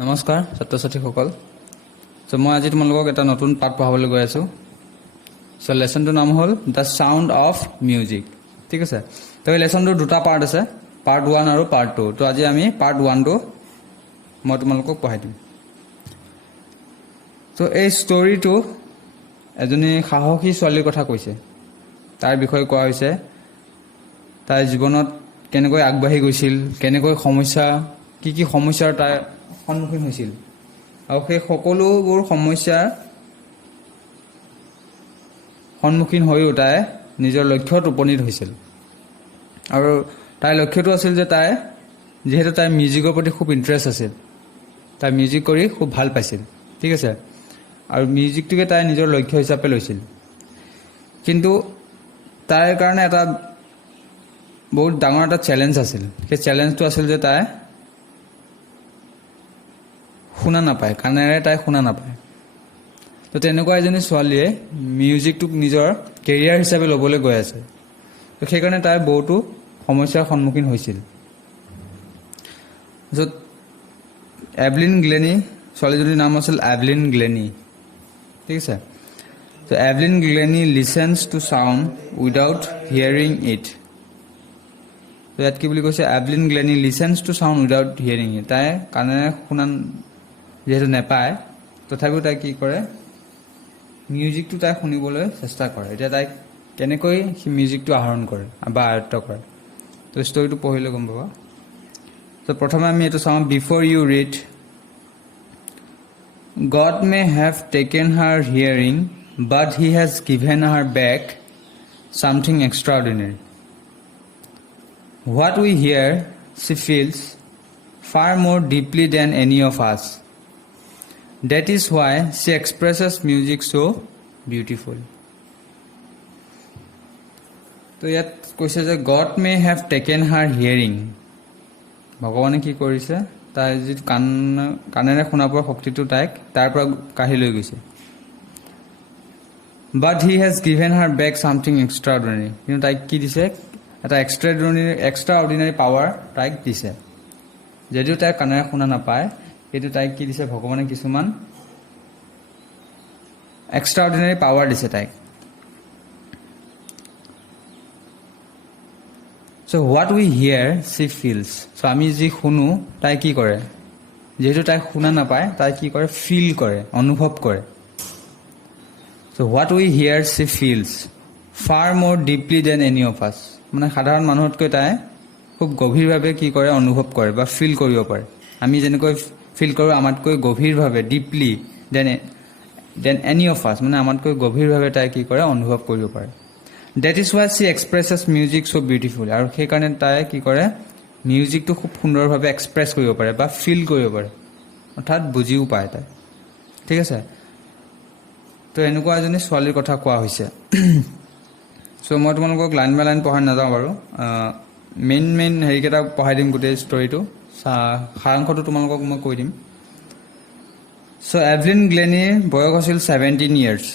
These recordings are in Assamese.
নমস্কাৰ ছাত্ৰ ছাত্ৰীসকল সো মই আজি তোমালোকক এটা নতুন পাঠ পঢ়াবলৈ গৈ আছো সো লেসনটোৰ নাম হ'ল দ্য সাউন্ড অফ মিউজিক ঠিক আছে তো এই লেসনটোৰ দুটা পাৰ্ট আছে পাৰ্ট 1 আৰু পাৰ্ট 2 তো আজি আমি পাৰ্ট 1 টো মই তোমালোকক পঢ়াই দিম তো এই ষ্টৰীটো এজনী সাহসী ছোৱালীৰ কথা কৈছে তাৰ বিষয়ে কোৱা হৈছে তাই জীৱনত কেনেকৈ আগবাঢ়ি গৈছিল কেনেকৈ সমস্যা কি সমস্যাৰ তাই সন্মুখীন হৈছিল আৰু সেই সকলোবোৰ সমস্যাৰ সন্মুখীন হৈও তাই নিজৰ লক্ষ্যত উপনীত হৈছিল আৰু তাইৰ লক্ষ্যটো আছিল যে তাই যেহেতু তাই মিউজিকৰ প্ৰতি খুব ইন্টাৰেষ্ট আছিল তাই মিউজিক কৰি খুব ভাল পাইছিল ঠিক আছে আৰু মিউজিকটোকে তাই নিজৰ লক্ষ্য হিচাপে লৈছিল কিন্তু তাইৰ কাৰণে এটা বহুত ডাঙৰ এটা চ্যালেঞ্জ আছিল সেই চ্যালেঞ্জটো আছিল যে তাই শুনা নাপায় কাণেৰে তাই শুনা নাপায় তো তেনেকুৱা এজনী ছোৱালীয়ে মিউজিকটোক নিজৰ কেৰিয়াৰ হিচাপে ল'বলৈ গৈ আছে তো সেইকাৰণে তাই বহুতো সমস্যাৰ সন্মুখীন হৈছিল য'ত এভলিন গ্লেনি ছোৱালীজনীৰ নাম আছিল এভলিন গ্লেনি ঠিক আছে তো Evelyn Glennie listens to sound without hearing it তো ইয়াত কি বুলি কৈছে Evelyn Glennie listens to sound without hearing it তাই কাণেৰে শুনা যেহেতু নেপায় তথাপিও তাই কি কৰে মিউজিকটো তাই শুনিবলৈ চেষ্টা কৰে এতিয়া তাই কেনেকৈ সেই মিউজিকটো আহৰণ কৰে বা আয়ত্ত কৰে তো ষ্টৰীটো পঢ়িলে গম পাবা তো প্ৰথমে আমি এইটো চাওঁ before you read God may have taken her hearing but he has given her back something extraordinary what we hear she feels far more deeply than any of us that is why she expresses music so beautifully তো ইয়াত কৈছে যে God may have taken her hearing ভগৱানে কি কৰিছে তাই যি কাণেৰে শুনা পোৱাৰ শক্তিটো তাইক তাৰ পৰা কাঢ়ি লৈ গৈছে but he has given her back something extraordinary কিন্তু তাইক কি দিছে এটা এক্সট্ৰাঅৰ্ডিনাৰী পাৱাৰ তাইক দিছে যদিও তাই কাণেৰে শুনা নাপায় কিন্তু তাইক কি দিছে ভগৱানে কিছুমান এক্সট্ৰাঅৰ্ডিনাৰী পাৱাৰ দিছে তাইক so what we hear she feels so আমি যি শুনো তাই কি কৰে যেহেতু তাই শুনা নাপায় তাই কি কৰে ফিল কৰে অনুভৱ কৰে so what we hear she feels far more deeply than any of us মানে সাধাৰণ মানুহতকৈ তাই খুব গভীৰভাৱে কি কৰে অনুভৱ কৰে বা ফিল কৰিব পাৰে আমি যেনেকৈ ফিল কৰোঁ আমাতকৈ গভীৰভাৱে ডিপলি দেন এনি অফ আছ মানে আমাতকৈ গভীৰভাৱে তাই কি কৰে অনুভৱ কৰিব পাৰে that is why she expresses music so beautifully আৰু সেই কাৰণে তাই কি কৰে মিউজিকটো খুব সুন্দৰভাৱে এক্সপ্ৰেছ কৰিব পাৰে বা ফিল কৰিব পাৰে অৰ্থাৎ বুজিও পায় তাই ঠিক আছে তো এনেকুৱা এজনী ছোৱালীৰ কথা কোৱা হৈছে সো মই তোমালোকক লাইন বাই লাইন পঢ়াই নাযাওঁ বাৰু মেইন হেৰিকেইটা পঢ়াই দিম গোটেই ষ্টৰীটো সাৰাংশটো তোমালোকক মই কৈ দিম সো এভলিন গ্লেনিৰ বয়স আছিল 17 ইয়াৰ্ছ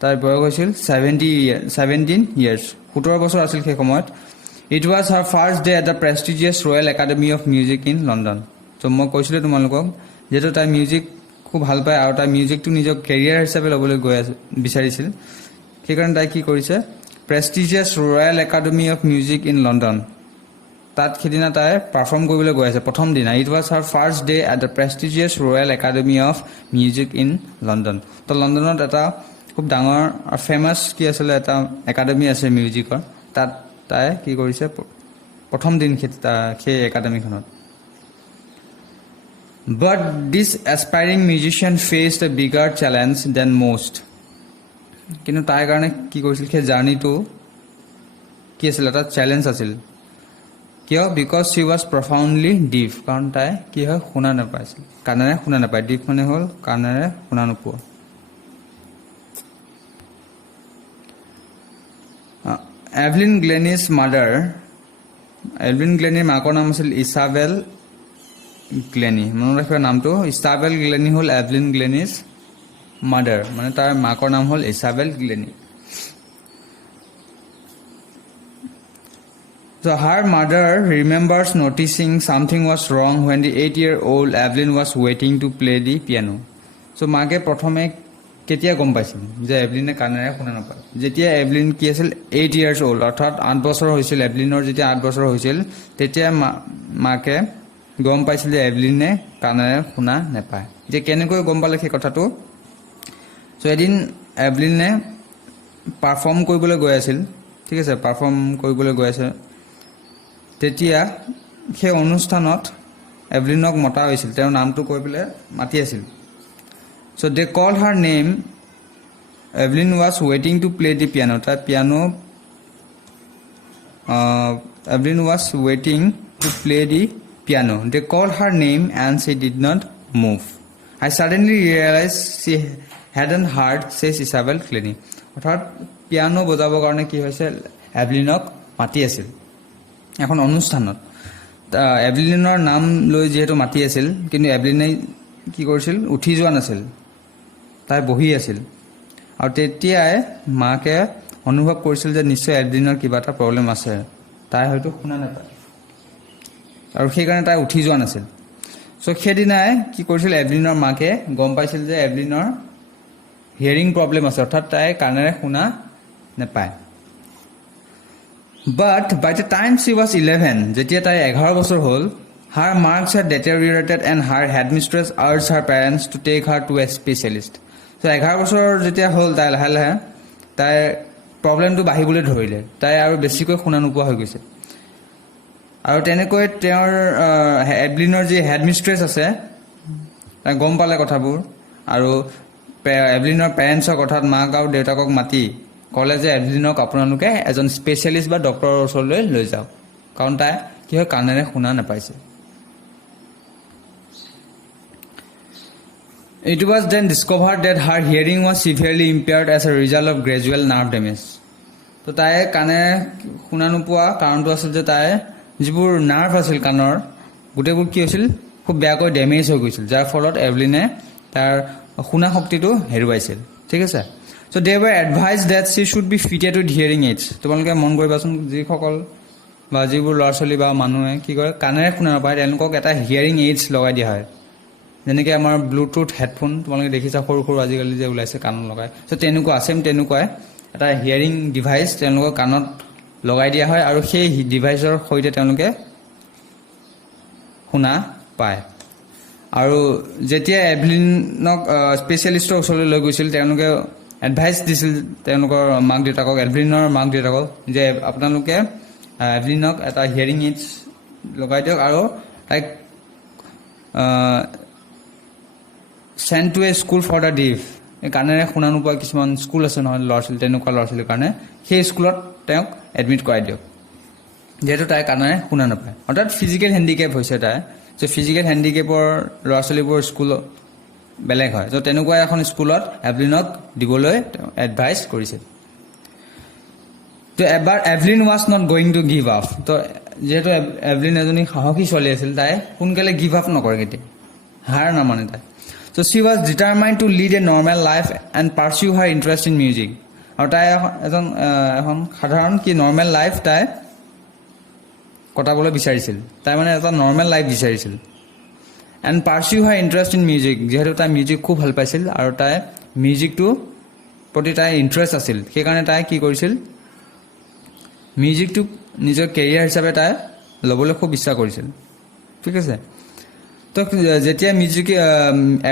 তাইৰ বয়স হৈছিল 17 ইয়াৰ্ছ 17 বছৰ আছিল সেই সময়ত it was her first day at the prestigious royal academy of music in London তো মই কৈছিলোঁ তোমালোকক যিহেতু তাই মিউজিক খুব ভাল পায় আৰু তাই মিউজিকটো নিজৰ কেৰিয়াৰ হিচাপে ল'বলৈ বিচাৰিছিল সেইকাৰণে তাই কি কৰিছে prestigious royal academy of music in London তাত সেইদিনা তাই পাৰফৰ্ম কৰিবলৈ গৈ আছে প্ৰথম দিনা it was her first day at the prestigious royal academy of music in London তো লণ্ডনত এটা খুব ডাঙৰ আৰু ফেমাছ কি আছিলে এটা একাডেমি আছে মিউজিকৰ তাত তাই কি কৰিছে প্ৰথম দিন সেই একাডেমিখনত but this aspiring musician faced a bigger challenge than most কিন্তু তাইৰ কাৰণে কি কৰিছিল সেই জাৰ্ণিটো কি আছিল এটা চেলেঞ্জ আছিল কিয় বিকজ শ্বি ৱাজ প্ৰফাউণ্ডলি ডিফ কাৰণ তাই কি হয় শুনা নাপাইছিল কাণেৰে শুনা নাপায় ডিফ মানে হ'ল কাণেৰে শুনা নোপোৱা এভলিন গ্লেনিছ মাদাৰ এভলিন গ্লেনিৰ মাকৰ নাম আছিল ইছাবেল গ্লেনি মনত ৰাখিবা নামটো ইছাবেল গ্লেনি হ'ল এভলিন গ্লেনিছ মাদাৰ মানে তাৰ মাকৰ নাম হ'ল Isabel গ্লেনি So her mother remembers noticing something was wrong when the 8-year-old Evelyn was waiting to play the piano. So মাকে প্ৰথমে কেতিয়া গম পাইছিল যে এভলিনে কানেৰে শুনা নাপায় যেতিয়া এভলিন কি আছিল 8 years old অৰ্থাৎ 8 বছৰ হৈছিল এভলিনৰ যেতিয়া 8 বছৰ হৈছিল তেতিয়া মাকে গম পাইছিল যে এভলিনে কানেৰে শুনা নাপায় যে কেনেকৈ গম পালে সেই কথাটো সো এদিন এভলিনে পাৰফৰ্ম কৰিবলৈ গৈ আছিল ঠিক আছে পাৰফৰ্ম কৰিবলৈ গৈ আছিল তেতিয়া সেই অনুষ্ঠানত এভলিনক মতা হৈছিল তেওঁৰ নামটো কৈ পেলাই মাতি আছিল so they called her name Evelyn was waiting to play the piano ta piano Evelyn was waiting to play the piano they called her name and she did not move I suddenly realized she hadn't heard says Isabel Clenny অর্থাৎ পিয়ানো বজাবৰ কাৰণে কি হৈছে এভলিনক মাতি আছিল এখন অনুষ্ঠানত এভলিনৰ নাম লৈ যেহেতু মাতি আছিল কিন্তু এভলিনে কি কৰিছিল উঠি যোৱা নাছিল তাই বহি আছিল আৰু তেতিয়াই মাকে অনুভৱ কৰিছিল যে নিশ্চয় এভলিনৰ কিবা এটা প্ৰব্লেম আছে তাই হয়তো শুনা নাপায় আৰু সেই কাৰণে তাই উঠি যোৱা নাছিল সো সেইদিনাই কি কৰিছিল এভলিনৰ মাকে গম পাইছিল যে এভলিনৰ হিয়াৰিং প্ৰব্লেম আছে অৰ্থাৎ তাই কাণেৰে শুনা নাপায় But by the time she was 11, যেতিয়া তাই 11 বছৰ হ'ল, her marks had deteriorated and her headmistress urged her parents to take her to a specialist. So 11 বছৰ যেতিয়া হ'ল তাই লাহে লাহে তাই প্ৰব্লেমটো বাঢ়িবলৈ ধৰিলে। তাই আৰু বেছিকৈ শুনা নোপোৱা হৈ গৈছে। আৰু তেনেকৈ তেওঁৰ এভলিনৰ যি হেডমিষ্ট্ৰেছ আছে তাই গম পালে কথাবোৰ আৰু এভলিনৰ পেৰেণ্টছৰ কথাত মাক আৰু দেউতাকক মাতি কলে যে এভলিনক আপোনালোকে এজন স্পেচিয়েলিষ্ট বা ডক্টৰৰ ওচৰলৈ লৈ যাওক কাৰণ তাই কি হয় কাণেৰে শুনা নাপাইছে It was then discovered that her hearing was severely impaired as a result of gradual nerve damage. তো তাই কাণে শুনা নোপোৱা কাৰণটো আছিল যে তাই যিবোৰ নাৰ্ভ আছিল কাণৰ গোটেইবোৰ কি হৈছিল খুব বেয়াকৈ ডেমেজ হৈ গৈছিল যাৰ ফলত এভলিনে তাৰ শুনা শক্তিটো হেৰুৱাইছিল ঠিক আছে So they were advised that she should be fitted with hearing aids. তোমালোকে মন কৰিবাচোন যিসকল বা যিবোৰ ল'ৰা-ছোৱালী বা মানুহে কি কৰে কাণেৰে শুনা নাপায় তেওঁলোকক এটা হিয়াৰিং এইডছ লগাই দিয়া হয় যেনেকৈ আমাৰ ব্লুটুথ হেডফোন তোমালোকে দেখিছা সৰু সৰু আজিকালি যে ওলাইছে কাণত লগাই সো তেনেকুৱা তেনেকুৱাই এটা হিয়াৰিং ডিভাইচ তেওঁলোকৰ কাণত লগাই দিয়া হয় আৰু সেই ডিভাইচৰ সৈতে তেওঁলোকে শুনা পায় আৰু যেতিয়া এভলিনক স্পেচিয়েলিষ্টৰ ওচৰলৈ লৈ গৈছিল তেওঁলোকে এডভাইচ দিছিল তেওঁলোকৰ মাক দেউতাকক এভলিনৰ মাক দেউতাকক যে আপোনালোকে এভলিনক এটা হিয়াৰিং এইডছ লগাই দিয়ক আৰু তাইক send to a school for the deaf কাণেৰে শুনা নোপোৱা কিছুমান স্কুল আছে নহয় ল'ৰা-ছোৱালী তেনেকুৱা ল'ৰা-ছোৱালীৰ কাৰণে সেই স্কুলত তেওঁক এডমিট কৰাই দিয়ক যেহেতু তাই কাণেৰে শুনা নাপায় অৰ্থাৎ ফিজিকেল হেণ্ডিকেপ হৈছে তাই যে ফিজিকেল হেণ্ডিকেপৰ ল'ৰা-ছোৱালীবোৰ স্কুলত বেলেগ হয় তো তেনেকুৱা এখন স্কুলত এভলিনক দিবলৈ এডভাইচ কৰিছিল তো এবাৰ Evelyn was not going to give up তো যেহেতু এভলিন এজনী সাহসী ছোৱালী আছিল তাই সোনকালে গিভ আপ নকৰে কেতিয়া হাৰ নামানে তাই So she was determined to lead a normal life and pursue her interest in music. আৰু তাই এখন সাধাৰণ কি নৰ্মেল লাইফ তাই কটাবলৈ বিচাৰিছিল তাই মানে এটা নৰ্মেল লাইফ বিচাৰিছিল and pursue her interest in music যেহেতু তাই মিউজিক খুব ভাল পাইছিল আৰু তাই মিউজিকটো প্ৰতি তাই ইণ্টাৰেষ্ট আছিল সেইকাৰণে তাই কি কৰিছিল মিউজিকটো নিজৰ কেৰিয়াৰ হিচাপে তাই ল'বলৈ খুব ইচ্ছা কৰিছিল ঠিক আছে তো যেতিয়া মিউজিক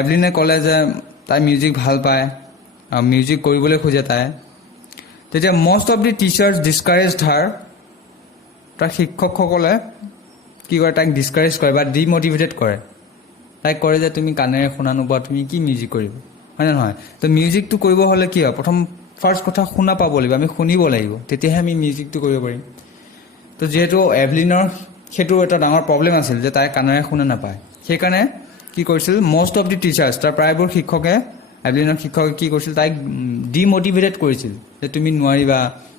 এভলিনে ক'লে যে তাই মিউজিক ভাল পায় আৰু মিউজিক কৰিবলৈ খোজে তাই তেতিয়া মষ্ট অফ দি টিচাৰ্ছ ডিছকাৰেজড হাৰ তাৰ শিক্ষকসকলে কি কৰে তাইক ডিছকাৰেজ কৰে বা ডিমটিভেটেড কৰে তাইক কৰে যে তুমি কাণেৰে শুনা নোপোৱা তুমি কি মিউজিক কৰিবা হয় নে নহয় তো মিউজিকটো কৰিব হ'লে কি হয় প্ৰথম ফাৰ্ষ্ট কথা শুনা পাব লাগিব আমি শুনিব লাগিব তেতিয়াহে আমি মিউজিকটো কৰিব পাৰিম তো যিহেতু এভলিনৰ সেইটো এটা ডাঙৰ প্ৰব্লেম আছিল যে তাই কাণেৰে শুনা নাপায় সেইকাৰণে কি কৰিছিল মষ্ট অফ দি টিচাৰ্ছ তাৰ প্ৰায়বোৰ শিক্ষকে এভলিনৰ শিক্ষকে কি কৰিছিল তাইক ডিমটিভেটেড কৰিছিল যে তুমি নোৱাৰিবা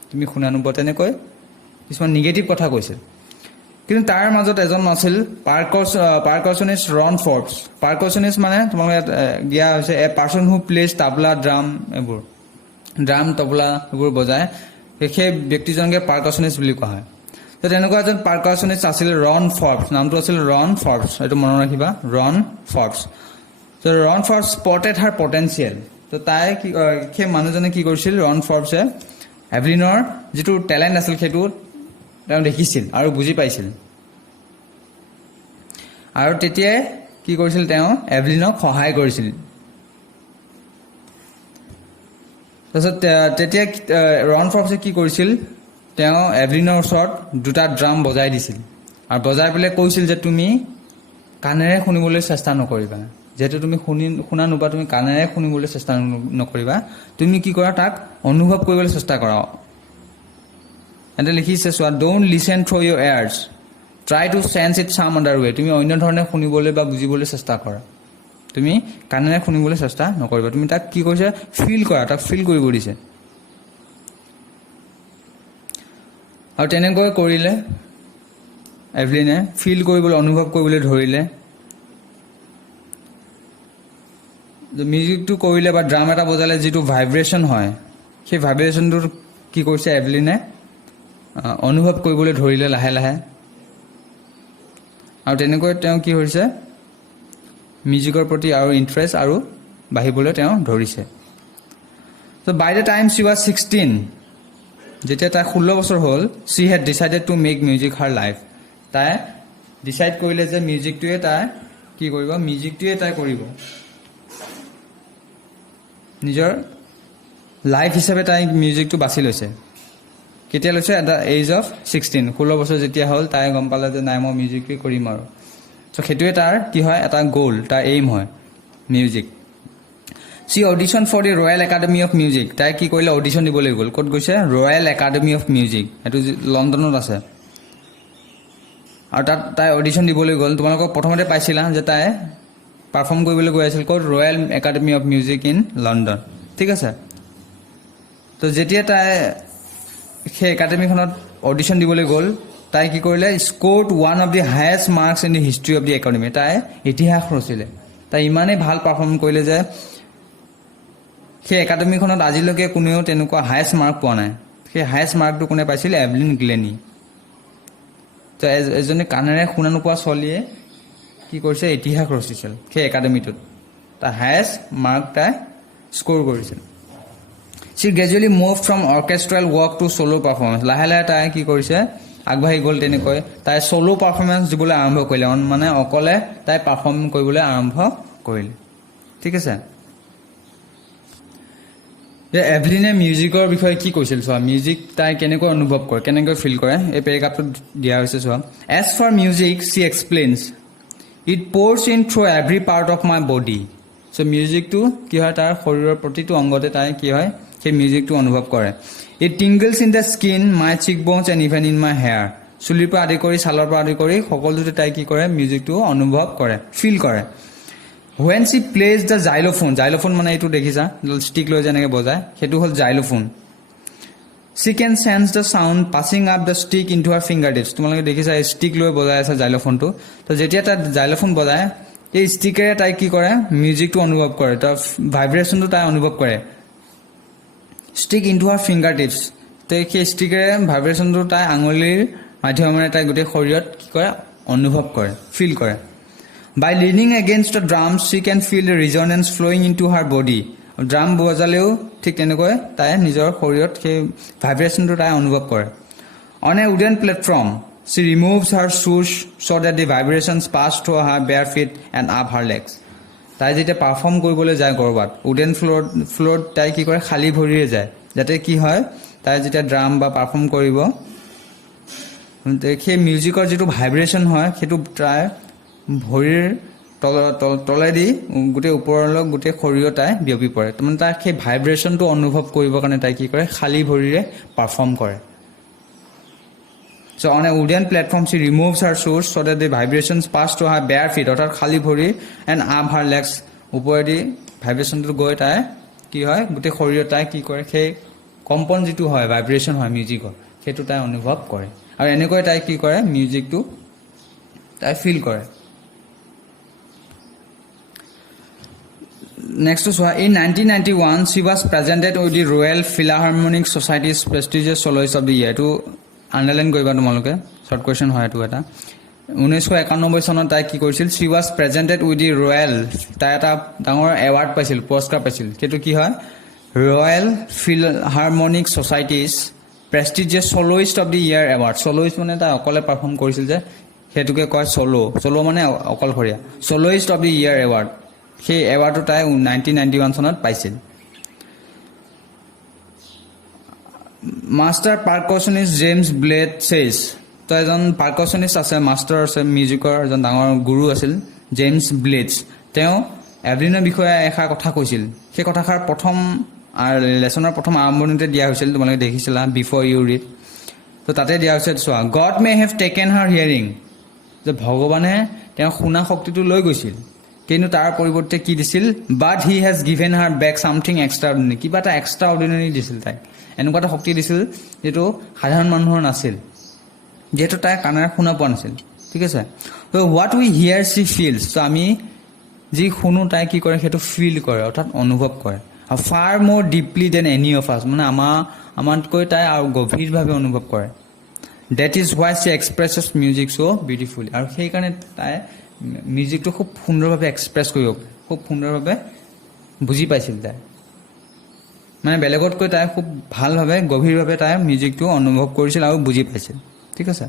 তুমি শুনা নোপোৱা তেনেকৈ কিছুমান নিগেটিভ কথা কৈছিল কিন্তু তাৰ মাজত এজন আছিল পাৰকাছনিষ্ট ৰন ফৰ্বছ পাৰকাছনিষ্ট মানে তোমালোকে দিয়া হৈছে a person who plays tabla drum এইবোৰ ড্ৰাম তবলা এইবোৰ বজায় সেই ব্যক্তিজনকে পাৰকাছনিষ্ট বুলি কোৱা হয় তো তেনেকুৱা এজন পাৰ্কাছনিষ্ট আছিল ৰন ফৰ্বছ, নামটো আছিল ৰন ফৰ্বছ, এইটো মনত ৰাখিবা, ৰন ফৰ্বছ। তো ৰন ফৰ্বছ স্পটেড হাৰ পটেঞ্চিয়েল। তো তাই কি সেই মানুহজনে কি কৰিছিল, ৰন ফৰ্বছে এভলিনৰ যিটো টেলেণ্ট আছিল সেইটো তেওঁ দেখিছিল আৰু বুজি পাইছিল, আৰু তেতিয়াই কি কৰিছিল, তেওঁ এভলিনক সহায় কৰিছিল। তাৰপিছত তেতিয়া ৰন ফৰ্বছে কি কৰিছিল, তেওঁ এভলিনৰ ওচৰত দুটা ড্ৰাম বজাই দিছিল আৰু বজাই পেলাই কৈছিল যে তুমি কাণেৰে শুনিবলৈ চেষ্টা নকৰিবা, যিহেতু তুমি শুনা নোপোৱা, তুমি কাণেৰে শুনিবলৈ চেষ্টা নকৰিবা, তুমি কি কৰা, তাক অনুভৱ কৰিবলৈ চেষ্টা কৰা। এনে লিখিছে চোৱা, don't listen through your ears, try to sense it some other ৱে। তুমি অন্য ধৰণে শুনিবলৈ বা বুজিবলৈ চেষ্টা কৰা, তুমি কাণেৰে শুনিবলৈ চেষ্টা নকৰিবা, তুমি তাক কি কৰিছে, ফিল কৰা, তাক ফিল কৰিব দিছে। আৰু তেনেকৈ কৰিলে এভলিনে, ফিল কৰিবলৈ, অনুভৱ কৰিবলৈ ধৰিলে। মিউজিকটো কৰিলে বা ড্ৰাম এটা বজালে যিটো ভাইব্ৰেশ্যন হয়, সেই ভাইব্ৰেশ্যনটো কি কৰিছে, এভলিনে অনুভৱ কৰিবলৈ ধৰিলে লাহে লাহে। আৰু তেনেকৈ তেওঁ কি হৈছে, মিউজিকৰ প্ৰতি আৰু ইণ্টাৰেষ্ট আৰু বাঢ়িবলৈ তেওঁ ধৰিছে। So' by the time she was 16, যেতিয়া তাই 16 বছৰ হ'ল, she had decided to make music her life. তাই ডিচাইড কৰিলে যে মিউজিকটোৱে তাই কি কৰিব, মিউজিকটোৱে তাই কৰিব, নিজৰ লাইফ হিচাপে তাই মিউজিকটো বাছি লৈছে। কেতিয়া লৈছে, এট দ্য এজ অফ 16, 16 বছৰ যেতিয়া হ'ল, তাই গম পালে যে নাই, মই মিউজিকটোৱে কৰিম আৰু। চ' সেইটোৱে তাৰ কি হয়, এটা গ'ল, তাৰ এইম হয় music. She audition for the royal academy of music. তাই কি কৰিলে, অডিশ্যন দিবলৈ গ'ল। ক'ত গৈছে, ৰয়েল একাডেমি অফ মিউজিক, সেইটো লণ্ডনত আছে। আৰু তাত তাই অডিশ্যন দিবলৈ গ'ল। তোমালোকক প্ৰথমতে পাইছিলা যে তাই পাৰফৰ্ম কৰিবলৈ গৈ আছিল ক'ত, royal academy of music in London, ঠিক আছে। তো যেতিয়া তাই সেই একাডেমিখনত অডিশ্যন দিবলৈ গ'ল, তাই কি কৰিলে, scored one of the highest marks in the history of the academy. তাই ইতিহাস ৰচিলে। তাই ইমানেই ভাল পাৰফৰ্ম কৰিলে যে সেই একাডেমিখনত আজিলৈকে কোনেও তেনেকুৱা হায়েষ্ট মাৰ্ক পোৱা নাই। সেই হায়েষ্ট মাৰ্কটো কোনে পাইছিল, এভলিন গ্লেনি। তো এজনী কাণেৰে শুনা নোপোৱা ছোৱালীয়ে কি কৰিছে, ইতিহাস ৰচিছিল সেই একাডেমিটোত। তাৰ হায়েষ্ট মাৰ্ক তাই স্ক'ৰ কৰিছিল। She gradually move from orchestral work to solo' performance. লাহে লাহে তাই কি কৰিছে, আগবাঢ়ি গ'ল। তেনেকৈ তাই চ'ল' পাৰফৰ্মেঞ্চ দিবলৈ আৰম্ভ কৰিলে, মানে অকলে তাই পাৰফৰ্ম কৰিবলৈ আৰম্ভ কৰিলে, ঠিক আছে। এভলিনে মিউজিকৰ বিষয়ে কি কৈছিল চোৱা, মিউজিক তাই কেনেকৈ অনুভৱ কৰে, কেনেকৈ ফিল কৰে, এই পেৰেগ্ৰাফটোত দিয়া হৈছে চোৱা। As for music she explains, it pours in through every part of my body. So' মিউজিকটো কি হয়, তাৰ শৰীৰৰ প্ৰতিটো অংগতে তাই কি হয়, সেই মিউজিকটো অনুভৱ কৰে। ইট টিংগলছ ইন দ্য স্কিন, মাই চিক bones and even in my hair. চুলিৰ পৰা আদি কৰি, ছালৰ পৰা আদি কৰি সকলোতে তাই কি কৰে, মিউজিকটো অনুভৱ কৰে, ফিল কৰে। When she plays the xylophone, xylophone মানে এইটো দেখিছা, ষ্টিক লৈ যেনেকৈ বজায়, সেইটো হ'ল xylophone. She can sense the sound passing up the stick into her fingertips. তোমালোকে দেখিছা ষ্টিক লৈ বজাই আছে জাইলোফোনটো। তো যেতিয়া তাই জাইলোফোন বজায়, এই ষ্টিকেৰে তাই কি কৰে, মিউজিকটো অনুভৱ কৰে, তাৰ ভাইব্ৰেশ্যনটো তাই অনুভৱ কৰে। Stick into her finger tips, তো সেই ষ্টিকেৰে ভাইব্ৰেশ্যনটো তাই আঙুলিৰ মাধ্যমেৰে তাই গোটেই শৰীৰত কি কৰে, অনুভৱ কৰে, ফিল কৰে। By leaning against the drums she can feel the resonance flowing into her body. Drum বজালেও ঠিক তেনেকৈ তাই নিজৰ শৰীৰত সেই ভাইব্ৰেশ্যনটো তাই অনুভৱ কৰে। On a wooden platform she removes her শ্বুজ so' that the vibrations pass through her bare feet and up her legs. তাই যেতিয়া পাৰফৰ্ম কৰিবলৈ যায় ক'ৰবাত, উডেন ফ্ল'ৰত তাই কি কৰে, খালী ভৰিৰে যায়, যাতে কি হয়, তাই যেতিয়া ড্ৰাম বা পাৰফৰ্ম কৰিব, সেই মিউজিকৰ যিটো ভাইব্ৰেশ্যন হয়, সেইটো তাই ভৰিৰ তলেদি গোটেই ওপৰলৈ গোটেই শৰীৰত তাই বিয়পি পৰে। তাৰমানে তাই সেই ভাইব্ৰেশ্যনটো অনুভৱ কৰিবৰ কাৰণে তাই কি কৰে, খালী ভৰিৰে পাৰফৰ্ম কৰে। So' on a wooden platform she removes her শ্বুজ so' that the vibrations pass to her bare feet, অৰ্থাৎ খালী ভৰি এণ্ড আপ হাৰ লেগছ, ওপৰেদি ভাইব্ৰেশ্যনটো গৈ তাই কি হয়, গোটেই শৰীৰত তাই কি কৰে, সেই কম্পন যিটো হয়, ভাইব্ৰেশ্যন হয় মিউজিকৰ, সেইটো তাই অনুভৱ কৰে। আৰু এনেকৈ তাই কি কৰে, মিউজিকটো তাই ফিল কৰে। নেক্সটটো চোৱা, in 1991 she was presented with the Royal Philharmonic Society's prestigious soloist of the year. এইটো আণ্ডাৰলাইন কৰিবা তোমালোকে শৰ্ট কুৱেশ্যন হয় এইটো এটা 1991 চনত তাই কি কৰিছিল শি was presented with the royal তাই এটা ডাঙৰ এৱাৰ্ড পাইছিল পুৰস্কাৰ পাইছিল সেইটো কি হয় Royal Philharmonic Society's prestigious soloist of the year award soloist মানে তাই অকলে পাৰফৰ্ম কৰিছিল যে সেইটোকে কয় ছ'ল' মানে অকলশৰীয়া ছ'ল'ইষ্ট অফ দি ইয়াৰ এৱাৰ্ড সেই এৱাৰ্ডটো তাই 1991 চনত পাইছিল মাষ্টাৰ পাৰ্কচনিষ্ট জেমছ ব্লেড চেজ তো এজন পাৰ্কচনিষ্ট আছে মাষ্টাৰ আছে মিউজিকৰ এজন ডাঙৰ গুৰু আছিল জেমছ ব্লেডছ তেওঁ এভলিনৰ বিষয়ে এষাৰ কথা কৈছিল সেই কথাষাৰ প্ৰথম লেচনৰ প্ৰথম আৰম্ভণিতে দিয়া হৈছিল তোমালোকে দেখিছিলা বিফৰ ইউ ৰিড তো তাতে দিয়া হৈছে চোৱা god May have taken her hearing যে ভগৱানে তেওঁ শুনা শক্তিটো লৈ গৈছিল কিন্তু তাৰ পৰিৱৰ্তে কি দিছিল but he has given her back something extraordinary কিবা এটা এক্সট্ৰা অৰ্ডিনেৰী দিছিল তাইক এনেকুৱা এটা শক্তি দিছিল যিটো সাধাৰণ মানুহৰ নাছিল যিহেতু তাই কাণেৰে শুনা পোৱা নাছিল ঠিক আছে তো what we hear she feels তো আমি যি শুনো তাই কি কৰে সেইটো ফিল কৰে অৰ্থাৎ অনুভৱ কৰে আৰু ফাৰ মোৰ ডিপলি দেন এনি অফ আছ মানে আমাতকৈ তাই আৰু গভীৰভাৱে অনুভৱ কৰে that is why she expresses music so' beautifully আৰু সেইকাৰণে তাই মিউজিকটো খুব সুন্দৰভাৱে এক্সপ্ৰেছ কৰিব খুব সুন্দৰভাৱে বুজি পাইছিল তাই মানে বেলেগতকৈ তাই খুব ভালভাৱে গভীৰভাৱে তাই মিউজিকটো অনুভৱ কৰিছিল আৰু বুজি পাইছিল ঠিক আছে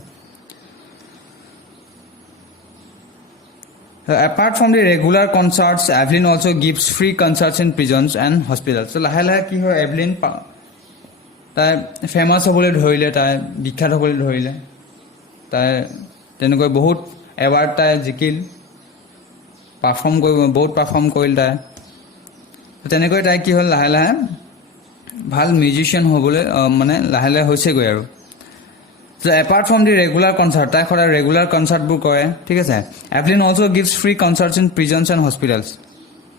apart from the regular concerts Evelyn also gives free concerts in prisons and hospitals so লাহে লাহে কি হয় এভলিন তাই ফেমাছ হ'বলৈ ধৰিলে তাই বিখ্যাত হ'বলৈ ধৰিলে তাই তেনেকৈ বহুত এৱাৰ্ড তাই জিকিল বহুত পাৰফৰ্ম কৰিল তাই তেনেকৈ তাই কি হ'ল লাহে লাহে ভাল মিউজিচিয়ান হ'বলৈ মানে লাহে লাহে হৈছেগৈ আৰু So apart from the regular concert, তাই সদায় ৰেগুলাৰ কনচাৰ্টবোৰ কৰে ঠিক আছে Evelyn also' gives free concerts in prisons and hospitals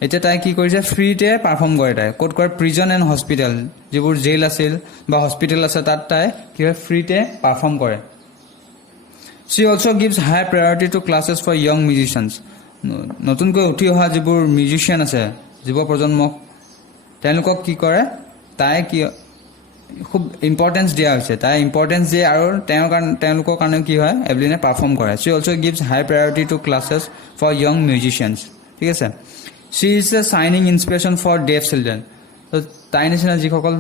এতিয়া তাই কি কৰিছে ফ্ৰীতে পাৰফৰ্ম কৰে তাই ক'ত কৰে প্ৰিজন এণ্ড হস্পিটেল যিবোৰ জেইল আছিল বা হস্পিটেল আছে তাত তাই কি হয় ফ্ৰীতে পাৰফৰ্ম কৰে she also' gives high priority to classes for young musicians নতুনকৈ উঠি অহা যিবোৰ মিউজিচিয়ান আছে যুৱ প্ৰজন্মক তেওঁলোকক কি কৰে তাই কি খুব ইম্পৰ্টেঞ্চ দিয়া হৈছে তাই ইম্পৰ্টেঞ্চ দিয়ে আৰু তেওঁলোকৰ কাৰণে কি হয় এভলিনে পাৰফৰ্ম কৰে she also' gives high priority to classes for young musicians ঠিক আছে she is a shining inspiration for deaf children তো তাই নিচিনা যিসকল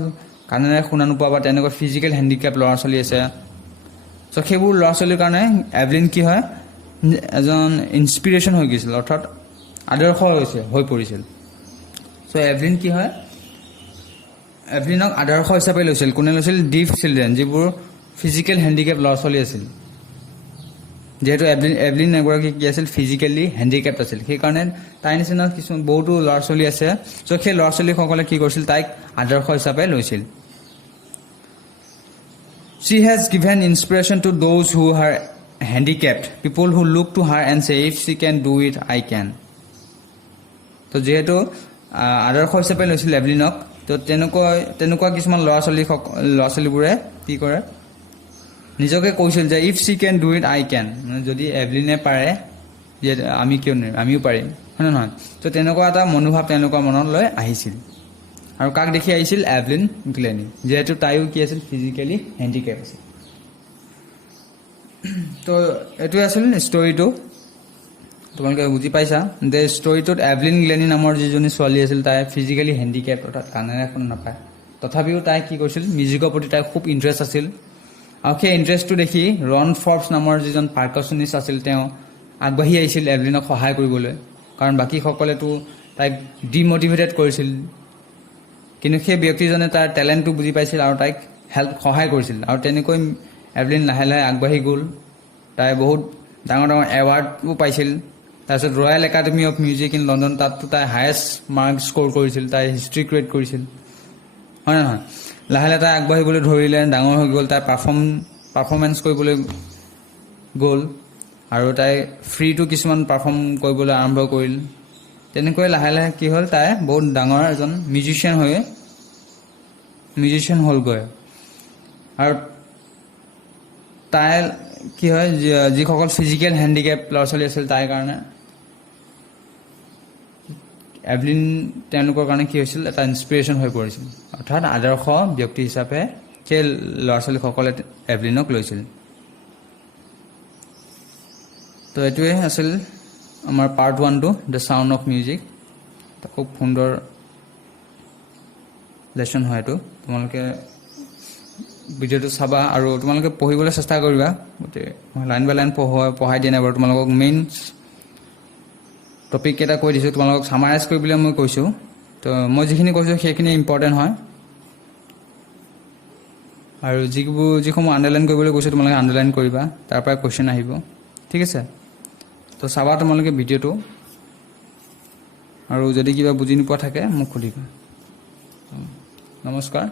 কাণেৰে শুনা নোপোৱা বা তেনেকুৱা ফিজিকেল হেণ্ডিকেপ ল'ৰা ছোৱালী আছে চ' সেইবোৰ ল'ৰা ছোৱালীৰ কাৰণে এভলিন কি হয় এজন ইনস্পিৰেশ্যন হৈ গৈছিল অৰ্থাৎ আদৰ্শ হৈ পৰিছিল চ' এভলিন কি হয় এভলিনক আদৰ্শ হিচাপে লৈছিল কোনে লৈছিল ডিফ চিলড্ৰেন যিবোৰ ফিজিকেল হেণ্ডিকেপ ল'ৰা ছোৱালী আছিল যেহেতু এভলিন এগৰাকী কি আছিল ফিজিকেলি হেণ্ডিকেপ আছিল সেইকাৰণে তাই নিচিনা কিছুমান বহুতো ল'ৰা ছোৱালী আছে চ' সেই ল'ৰা ছোৱালীসকলে কি কৰিছিল তাইক আদৰ্শ হিচাপে লৈছিল she has given inspiration to those who are handicapped people who look to her and say if she can do it I can too যিহেতু আদৰ্শ হিচাপে লৈছিল এভলিনক তো তেনেকুৱা কিছুমান ল'ৰা ছোৱালীবোৰে কি কৰে নিজকে কৈছিল যে if she can do it I can মানে যদি এভলিনে পাৰে যে আমি কিয় নোৱাৰিম আমিও পাৰিম হয় নে নহয় তো তেনেকুৱা এটা মনোভাৱ তেওঁলোকৰ মনলৈ আহিছিল আৰু কাক দেখি আহিছিল এভলিন গ্লেনি যিহেতু তাইও কি আছিল ফিজিকেলি হেণ্ডিকেপ আছিল তো এইটোৱে আছিল ষ্টৰিটো তোমালোকে বুজি পাইছা যে ষ্টৰিটোত এভলিন গ্লেনি নামৰ যিজনী ছোৱালী আছিল তাই ফিজিকেলি হেণ্ডিকেপ অৰ্থাৎ কাণেৰে শুনা নাপায় তথাপিও তাই কি কৰিছিল মিউজিকৰ প্ৰতি তাই খুব ইণ্টাৰেষ্ট আছিল আৰু সেই ইণ্টাৰেষ্টটো দেখি ৰন ফৰ্বছ নামৰ যিজন পাৰ্কাচনিষ্ট আছিল তেওঁ আগবাঢ়ি আহিছিল এভলিনক সহায় কৰিবলৈ কাৰণ বাকীসকলেতো তাইক ডিমটিভেটেড কৰিছিল কিন্তু সেই ব্যক্তিজনে তাৰ টেলেণ্টটো বুজি পাইছিল আৰু তাইক সহায় কৰিছিল আৰু তেনেকৈ এভলিন লাহে লাহে আগবাঢ়ি গ'ল তাই বহুত ডাঙৰ ডাঙৰ এৱাৰ্ডো পাইছিল তাৰপিছত royal academy of music in London তাততো তাই হায়েষ্ট মাৰ্ক স্ক'ৰ কৰিছিল তাই হিষ্ট্ৰী ক্ৰিয়েট কৰিছিল হয় নে নহয় লাহে লাহে তাই আগবাঢ়িবলৈ ধৰিলে ডাঙৰ হৈ গ'ল তাই পাৰফৰ্মেঞ্চ কৰিবলৈ গ'ল আৰু তাই ফ্ৰীটো কিছুমান পাৰফৰ্ম কৰিবলৈ আৰম্ভ কৰিল তেনেকৈ লাহে লাহে কি হ'ল তাই বহুত ডাঙৰ এজন মিউজিচিয়ান হ'লগৈ আৰু তাই কি হয় যিসকল ফিজিকেল হেণ্ডিকেপ ল'ৰা ছোৱালী আছিল তাইৰ কাৰণে এভলিন তেওঁলোকৰ কাৰণে কি হৈছিল এটা ইনস্পিৰেশ্যন হৈ পৰিছিল অৰ্থাৎ আদৰ্শ ব্যক্তি হিচাপে সেই ল'ৰা ছোৱালীসকলে এভলিনক লৈছিল তো এইটোৱে আছিল আমাৰ পাৰ্ট 1 টো দ্য সাউন্ড অফ মিউজিক খুব সুন্দৰ লেসন হয় এইটো তোমালোকে ভিডিওটো চাবা আৰু তোমালোকে পঢ়িবলৈ চেষ্টা কৰিবা গতে মই লাইন বাই লাইন পঢ়াই দিয়া নাই বাৰু তোমালোকক মেইন টপিক এটা কৈ দিছো তোমালোকক সামাৰাইজ কৰিবলৈ মই কৈছো তো মই যিখিনি কৈছো সেইখিনি ইম্পৰ্টেন্ট হয় আৰু যিসমূহ আন্ডাৰলাইন কৰিবলৈ কৈছো তোমালোকে আন্ডাৰলাইন কৰিবা তাৰ পৰা কোৱেশ্চন আহিব ঠিক আছে তো চাবা তোমালোকে ভিডিওটো আৰু যদি কিবা বুজি নোপোৱা থাকে মোক সুধিবা নমস্কাৰ